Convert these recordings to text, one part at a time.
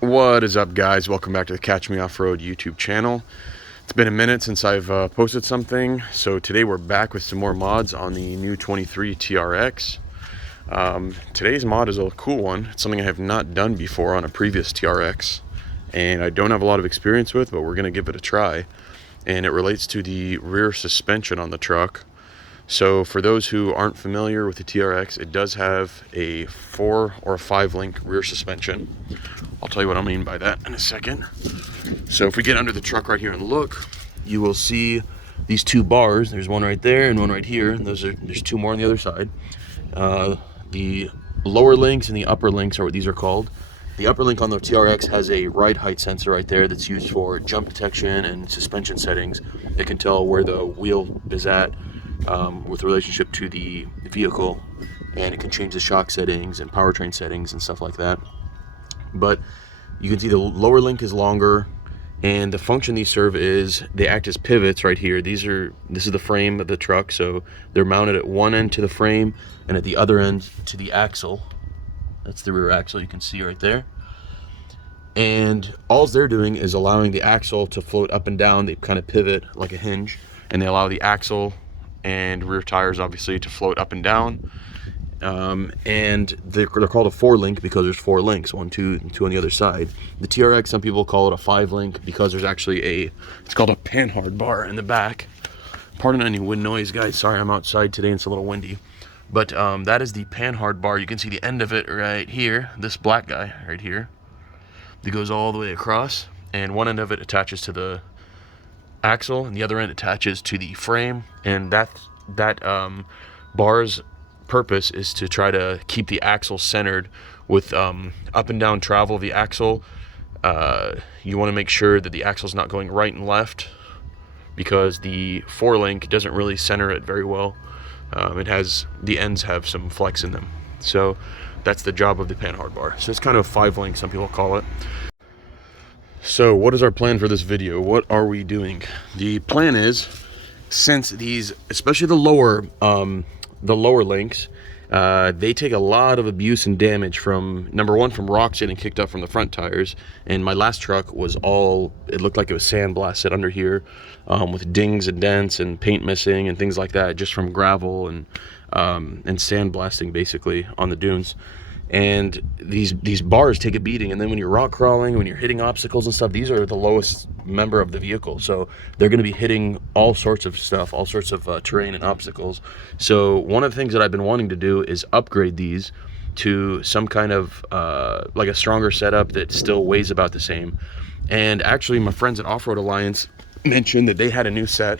What is up, guys? Welcome back to the Catch Me Off-Road YouTube channel. It's been a minute since I've posted something, so today we're back with some more mods on the new 23 TRX. Today's mod is a cool one. It's something I have not done before on a previous TRX, and I don't have a lot of experience with, but we're going to give it a try. And it relates to the rear suspension on the truck. So for those who aren't familiar with the TRX, it does have a 4 or 5 link rear suspension. I'll tell you what I mean by that in a second. So if we get under the truck right here and look, you will see these two bars. There's one right there and one right here, and there's two more on the other side. The lower links and the upper links are what these are called. The upper link on the TRX has a ride height sensor right there that's used for jump detection and suspension settings. It can tell where the wheel is at with relationship to the vehicle, and it can change the shock settings and powertrain settings and stuff like that. But you can see the lower link is longer, and the function these serve is they act as pivots right here. This is the frame of the truck, so they're mounted at one end to the frame and at the other end to the axle. That's the rear axle, you can see right there. And all they're doing is allowing the axle to float up and down. They kind of pivot like a hinge, and they allow the axle and rear tires obviously to float up and down. And they're called a 4 link because there's 4 links, 1, 2, and 2 on the other side. The TRX, some people call it a 5 link because there's actually it's called a panhard bar in the back. Pardon any wind noise, guys. Sorry, I'm outside today and it's a little windy. But that is the panhard bar. You can see the end of it right here, this black guy right here. That goes all the way across, and one end of it attaches to the axle and the other end attaches to the frame, and that bar's purpose is to try to keep the axle centered with up and down travel of the axle. You want to make sure that the axle's not going right and left, because the 4 link doesn't really center it very well. The ends have some flex in them, so that's the job of the panhard bar. So it's kind of 5 link, some people call it. So what is our plan for this video? What are we doing? The plan is, since these, especially the lower links, they take a lot of abuse and damage from, number one, from rocks getting kicked up from the front tires. And my last truck was it looked like it was sandblasted under here, with dings and dents and paint missing and things like that, just from gravel and sandblasting basically on the dunes. And these bars take a beating, and then when you're rock crawling, when you're hitting obstacles and stuff, these are the lowest member of the vehicle, so they're going to be hitting all sorts of stuff, all sorts of terrain and obstacles. So one of the things that I've been wanting to do is upgrade these to some kind of like a stronger setup that still weighs about the same. And actually my friends at Offroad Alliance mentioned that they had a new set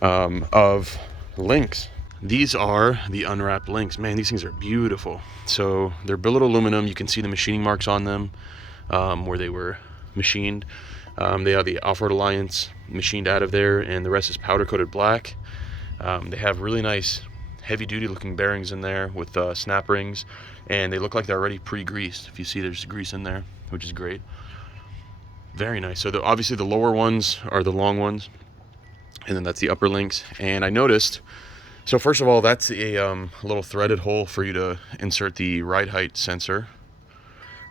of links. These are the unwrapped links. Man, these things are beautiful. So they're billet aluminum. You can see the machining marks on them, where they were machined. They have the Offroad Alliance machined out of there, and the rest is powder coated black. They have really nice heavy duty looking bearings in there with snap rings, and they look like they're already pre-greased. If you see, there's grease in there, which is great. Very nice. So obviously the lower ones are the long ones, and then that's the upper links. And I noticed, so first of all, that's a little threaded hole for you to insert the ride height sensor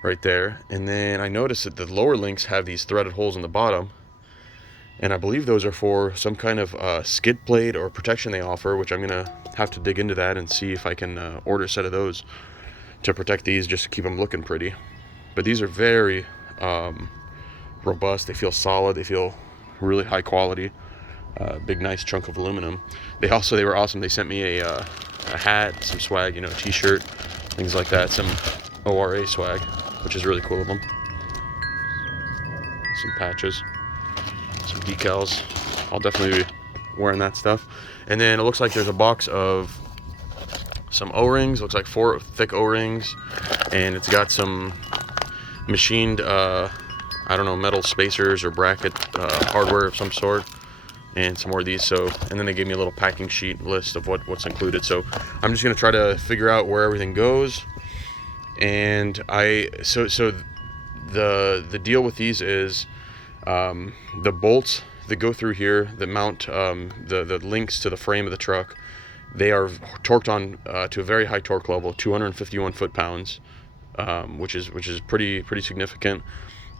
right there. And then I noticed that the lower links have these threaded holes in the bottom, and I believe those are for some kind of skid plate or protection they offer, which I'm gonna have to dig into that and see if I can order a set of those to protect these, just to keep them looking pretty. But these are very robust. They feel solid. They feel really high quality. Big nice chunk of aluminum. They were awesome. They sent me a hat, some swag, a t-shirt, things like that, some ORA swag, which is really cool of them. Some patches, some decals. I'll definitely be wearing that stuff. And then it looks like there's a box of some O-rings. Looks like 4 thick O-rings, and it's got some machined I don't know, metal spacers or bracket hardware of some sort, and some more of these. So, and then they gave me a little packing sheet list of what's included. So I'm just gonna try to figure out where everything goes. And the deal with these is the bolts that go through here that mount the links to the frame of the truck, they are torqued on to a very high torque level, 251 foot-pounds, which is pretty significant.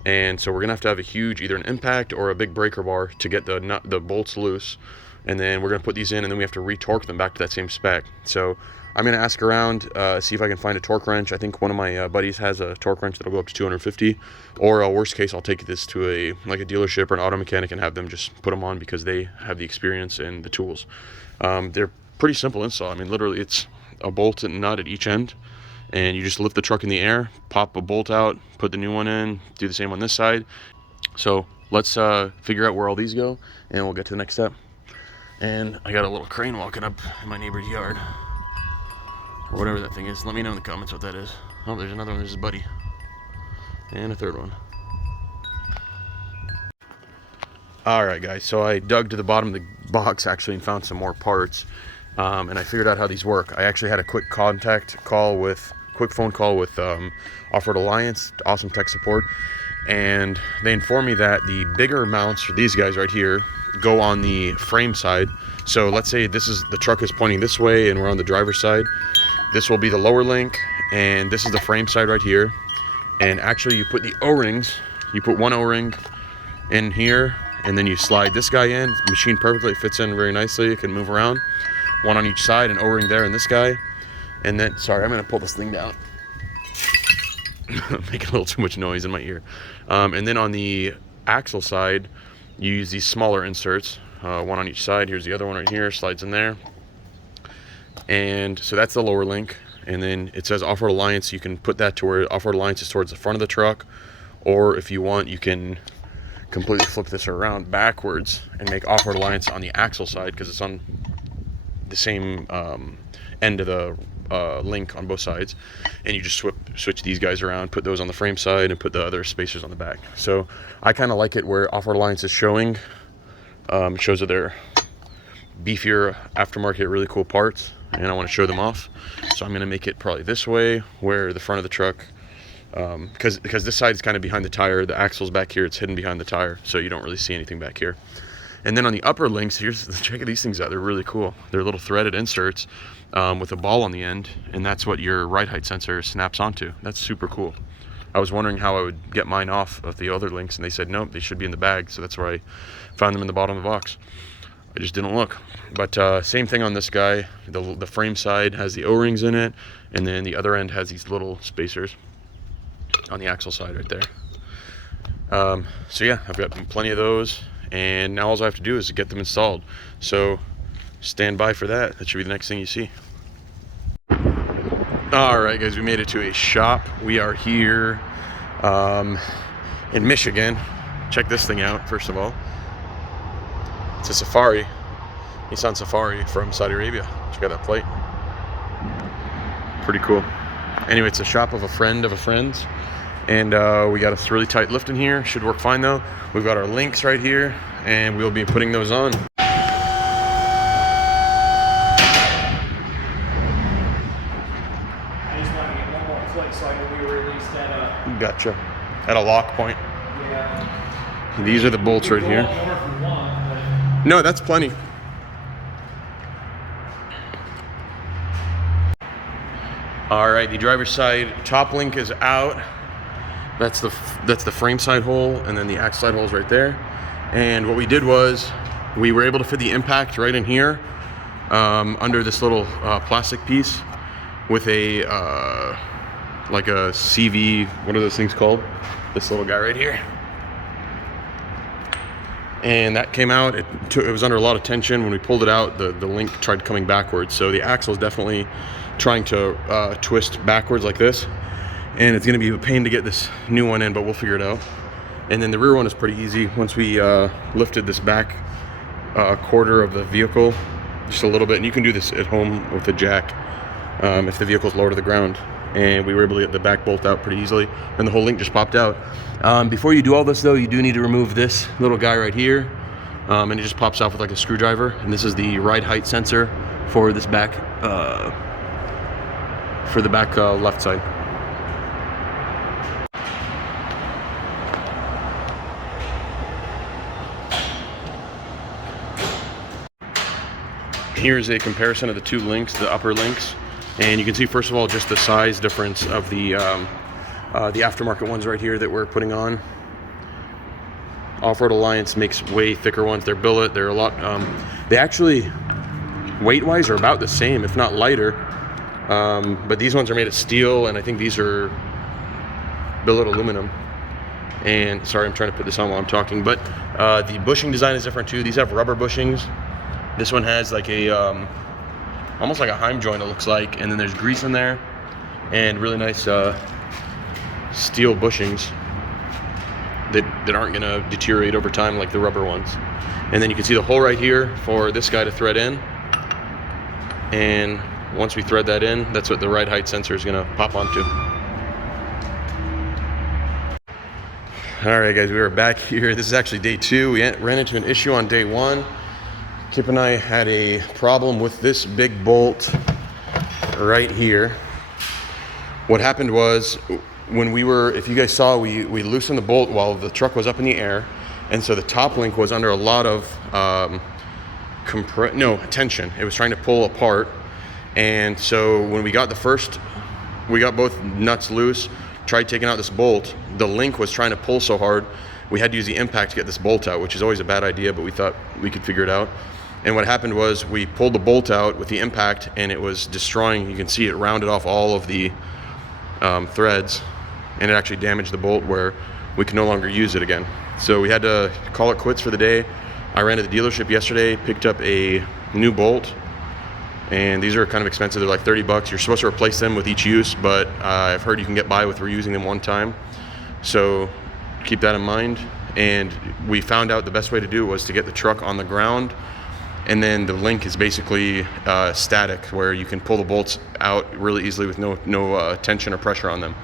And so we're gonna have to have a huge, either an impact or a big breaker bar to get the bolts loose. And then we're gonna put these in, and then we have to retorque them back to that same spec. So I'm gonna ask around, see if I can find a torque wrench. I think one of my buddies has a torque wrench that'll go up to 250. Or worst case, I'll take this to a dealership or an auto mechanic and have them just put them on, because they have the experience and the tools. They're pretty simple install. I mean, literally, it's a bolt and nut at each end, and you just lift the truck in the air, pop a bolt out, put the new one in, do the same on this side. So let's figure out where all these go, and we'll get to the next step. And I got a little crane walking up in my neighbor's yard, or whatever that thing is. Let me know in the comments what that is. Oh, there's another one. There's his buddy. And a third one. Alright guys, so I dug to the bottom of the box actually and found some more parts. And I figured out how these work. I actually had a quick phone call with Offroad Alliance, awesome tech support. And they informed me that the bigger mounts for these guys right here go on the frame side. So let's say the truck is pointing this way and we're on the driver's side. This will be the lower link, and this is the frame side right here. And actually you put the O-rings, you put one O-ring in here, and then you slide this guy in. It's machined perfectly, it fits in very nicely, it can move around. One on each side, an O-ring there, and this guy. And then, sorry, I'm gonna pull this thing down. Making a little too much noise in my ear. And then on the axle side, you use these smaller inserts, one on each side. Here's the other one right here, slides in there. And so that's the lower link. And then it says Offroad Alliance. You can put that to where Offroad Alliance is towards the front of the truck, or if you want, you can completely flip this around backwards and make Offroad Alliance on the axle side, because it's on the same end of the link on both sides. And you just switch these guys around, put those on the frame side, and put the other spacers on the back. So I kind of like it where Offroad Alliance is showing. It shows that they're beefier, aftermarket, really cool parts, and I want to show them off. So I'm going to make it probably this way, where the front of the truck, because this side is kind of behind the tire, the axle's back here, it's hidden behind the tire, so you don't really see anything back here. And then on the upper links, check these things out. They're really cool. They're little threaded inserts with a ball on the end, and that's what your ride height sensor snaps onto. That's super cool. I was wondering how I would get mine off of the other links, and they said nope, they should be in the bag. So that's where I found them, in the bottom of the box. I just didn't look. But same thing on this guy. The frame side has the O-rings in it, and then the other end has these little spacers on the axle side right there. So yeah, I've got plenty of those, and now all I have to do is get them installed. So stand by for that. That should be the next thing you see. All right, guys, we made it to a shop. We are here in Michigan. Check this thing out, first of all. It's a Safari, Nissan Safari from Saudi Arabia. Check out that plate. Pretty cool. Anyway, it's a shop of a friend of a friend's. And we got a really tight lift in here. Should work fine though. We've got our links right here, and we'll be putting those on. Gotcha. At a lock point. Yeah. These are the bolts right here. No, that's plenty. All right, the driver's side top link is out. That's the frame side hole, and then the axle side hole is right there. And what we did was we were able to fit the impact right in here under this little plastic piece with a like a CV, what are those things called? This little guy right here. And that came out, it was under a lot of tension. When we pulled it out, the link tried coming backwards. So the axle is definitely trying to twist backwards like this. And it's gonna be a pain to get this new one in, but we'll figure it out. And then the rear one is pretty easy. Once we lifted this back quarter of the vehicle just a little bit, and you can do this at home with a jack if the vehicle's lower to the ground. And we were able to get the back bolt out pretty easily, and the whole link just popped out. Before you do all this though, you do need to remove this little guy right here, and it just pops off with like a screwdriver. And this is the ride height sensor for this back, for the back left side. Here's a comparison of the two links, the upper links. And you can see, first of all, just the size difference of the the aftermarket ones right here that we're putting on. Offroad Alliance makes way thicker ones. They're billet. They're a lot. They actually, weight-wise, are about the same, if not lighter. But these ones are made of steel, and I think these are billet aluminum. And sorry, I'm trying to put this on while I'm talking. But the bushing design is different too. These have rubber bushings. This one has like a almost like a Heim joint, it looks like, and then there's grease in there, and really nice steel bushings that aren't gonna deteriorate over time like the rubber ones. And then you can see the hole right here for this guy to thread in, and once we thread that in, that's what the ride height sensor is gonna pop onto. All right, guys, we are back here. This is actually day 2. We ran into an issue on day 1. Kip and I had a problem with this big bolt right here. What happened was, when we were, if you guys saw, we loosened the bolt while the truck was up in the air, and so the top link was under a lot of tension. It was trying to pull apart, and so when we got both nuts loose, tried taking out this bolt, the link was trying to pull so hard, we had to use the impact to get this bolt out, which is always a bad idea, but we thought we could figure it out. And what happened was we pulled the bolt out with the impact, and it was destroying, you can see it rounded off all of the threads, and it actually damaged the bolt where we can no longer use it again. So we had to call it quits for the day. I ran to the dealership yesterday, picked up a new bolt, and these are kind of expensive. They're like 30 bucks. You're supposed to replace them with each use, but I've heard you can get by with reusing them one time. So keep that in mind. And we found out the best way to do it was to get the truck on the ground, and then the link is basically static, where you can pull the bolts out really easily with no tension or pressure on them.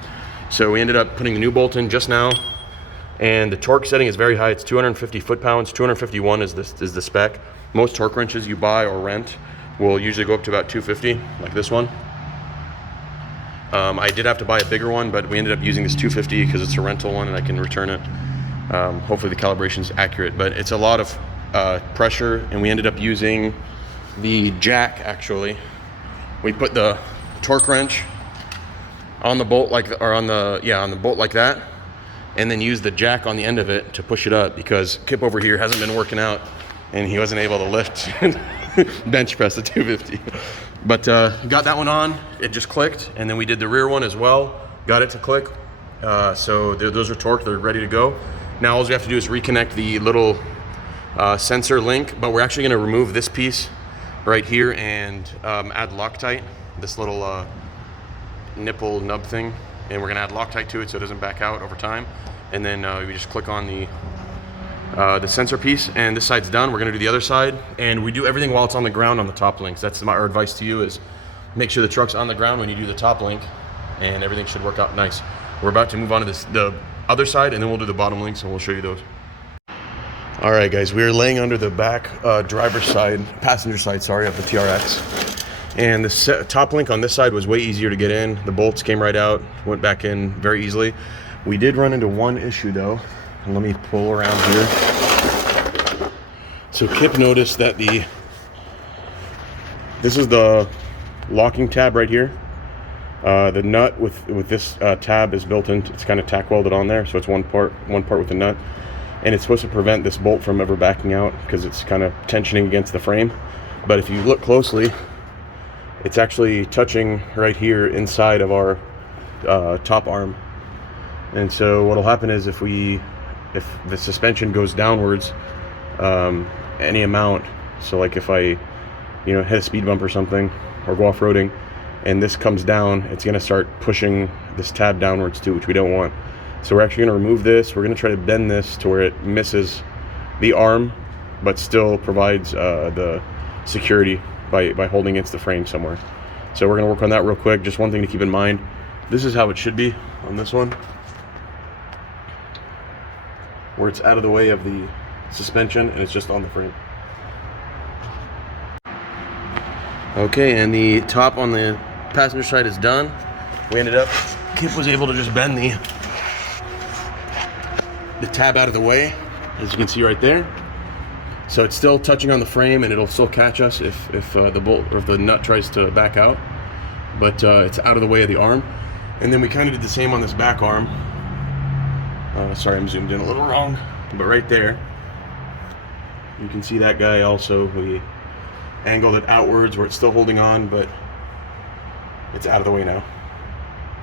So we ended up putting the new bolt in just now, and the torque setting is very high. It's 250 foot-pounds. 251 is the spec. Most torque wrenches you buy or rent will usually go up to about 250, like this one. I did have to buy a bigger one, but we ended up using this 250 because it's a rental one and I can return it. Hopefully the calibration is accurate, but it's a lot of pressure, and we ended up using the jack. Actually, we put the torque wrench on the bolt on the bolt like that, and then use the jack on the end of it to push it up, because Kip over here hasn't been working out and he wasn't able to lift bench press the 250. But got that one on, it just clicked, and then we did the rear one as well, got it to click. So those are torqued, they're ready to go. Now all we have to do is reconnect the little sensor link, but we're actually going to remove this piece right here and add Loctite, this little nipple nub thing, and we're going to add Loctite to it so it doesn't back out over time. And then we just click on the sensor piece, and this side's done. We're going to do the other side, and we do everything while it's on the ground on the top links. That's our advice to you, is make sure the truck's on the ground when you do the top link, and everything should work out nice. We're about to move on to the other side, and then we'll do the bottom links, and we'll show you those. All right, guys, we are laying under the back passenger side, of the TRX. And the top link on this side was way easier to get in. The bolts came right out, went back in very easily. We did run into one issue though. And let me pull around here. So Kip noticed that this is the locking tab right here. The nut with this tab is built in. It's kind of tack welded on there, so it's one part with the nut, and it's supposed to prevent this bolt from ever backing out because it's kind of tensioning against the frame. But if you look closely, it's actually touching right here inside of our top arm. And so what'll happen is if the suspension goes downwards any amount, so like if I hit a speed bump or something or go off-roading and this comes down, it's going to start pushing this tab downwards too, which we don't want. So we're actually going to remove this. We're going to try to bend this to where it misses the arm but still provides the security by holding against the frame somewhere. So we're going to work on that real quick. Just one thing to keep in mind, this is how it should be on this one, where it's out of the way of the suspension and it's just on the frame. Okay, and the top on the passenger side is done. Kip was able to just bend the tab out of the way, as you can see right there. So it's still touching on the frame, and it'll still catch us if the bolt or if the nut tries to back out, but it's out of the way of the arm. And then we kind of did the same on this back arm. Sorry, I'm zoomed in a little wrong, but right there, you can see that guy also. We angled it outwards where it's still holding on, but it's out of the way now.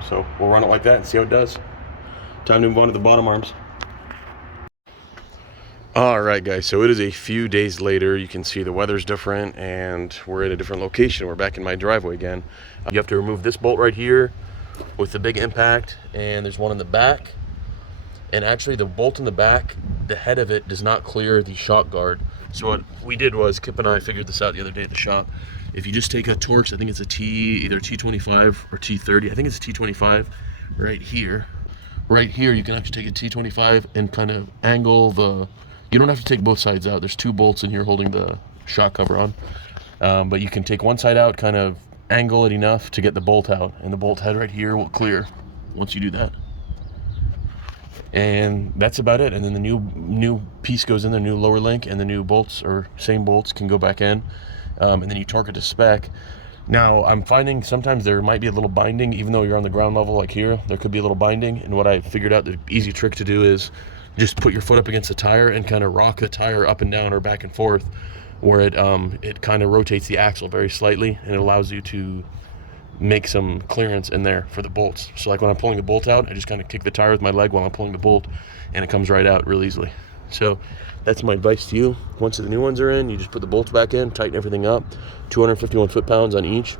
So we'll run it like that and see how it does. Time to move on to the bottom arms. All right, guys, so it is a few days later. You can see the weather's different and we're at a different location. We're back in my driveway again. You have to remove this bolt right here with the big impact, and there's one in the back. And actually the bolt in the back, the head of it does not clear the shock guard. So what we did was, Kip and I figured this out the other day at the shop. If you just take a Torx, I think it's a either T25 or T30. I think it's a T25 right here. Right here, you can actually take a T25 and kind of angle the, you don't have to take both sides out. There's two bolts in here holding the shock cover on. But you can take one side out, kind of angle it enough to get the bolt out, and the bolt head right here will clear once you do that. And that's about it. And then the new piece goes in, the new lower link, and the new bolts, or same bolts, can go back in. And then you torque it to spec. Now I'm finding sometimes there might be a little binding, even though you're on the ground level like here, there could be a little binding. And what I figured out, the easy trick to do is just put your foot up against the tire and kind of rock the tire up and down or back and forth, where it kind of rotates the axle very slightly, and it allows you to make some clearance in there for the bolts. So like when I'm pulling the bolt out, I just kind of kick the tire with my leg while I'm pulling the bolt, and it comes right out real easily. So that's my advice to you. Once the new ones are in, you just put the bolts back in, tighten everything up, 251 foot-pounds on each,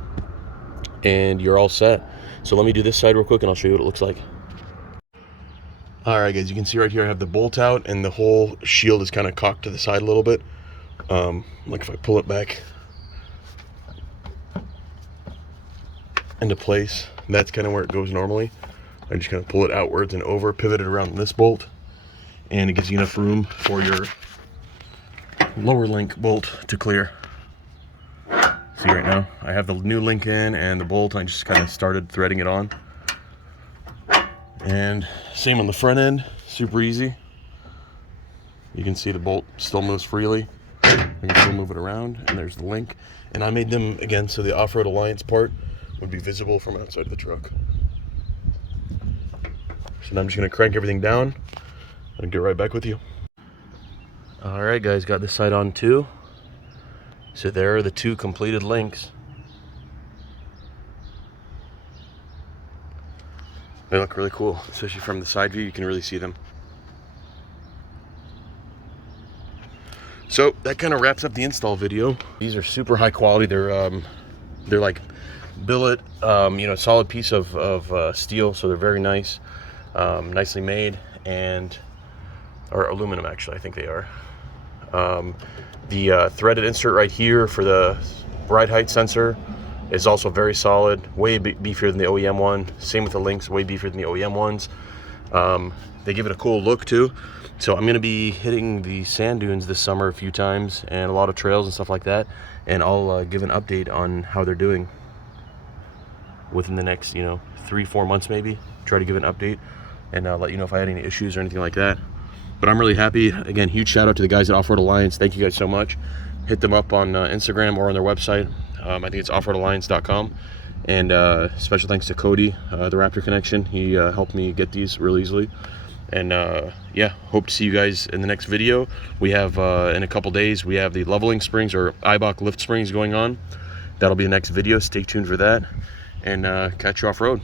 and you're all set. So let me do this side real quick and I'll show you what it looks like. All right, guys, you can see right here I have the bolt out, and the whole shield is kind of cocked to the side a little bit. Like if I pull it back into place, that's kind of where it goes normally. I just kind of pull it outwards and over, pivot it around this bolt, and it gives you enough room for your lower link bolt to clear. See right now, I have the new link in and the bolt, I just kind of started threading it on. And same on the front end, super easy. You can see the bolt still moves freely. I can still move it around, and there's the link. And I made them, again, so the Offroad Alliance part would be visible from outside of the truck. So now I'm just gonna crank everything down and get right back with you. All right, guys, got this side on too. So there are the two completed links. They look really cool, especially from the side view, you can really see them. So that kind of wraps up the install video. These are super high quality. They're like billet, solid piece of steel, so they're very nice, nicely made, or aluminum actually, I think they are. The threaded insert right here for the ride height sensor is also very solid, way beefier than the OEM one. Same with the links, way beefier than the OEM ones. They give it a cool look too. So I'm gonna be hitting the sand dunes this summer a few times, and a lot of trails and stuff like that, and I'll give an update on how they're doing within the next 3-4 months maybe. Try to give an update and let you know if I had any issues or anything like that. But I'm really happy. Again, huge shout out to the guys at Offroad Alliance. Thank you guys so much. Hit them up on Instagram or on their website. I think it's offroadalliance.com. And special thanks to Cody, the Raptor connection. He helped me get these real easily. And yeah, hope to see you guys in the next video. We have in a couple days, we have the leveling springs, or Eibach lift springs, going on. That'll be the next video. Stay tuned for that, and catch you off road.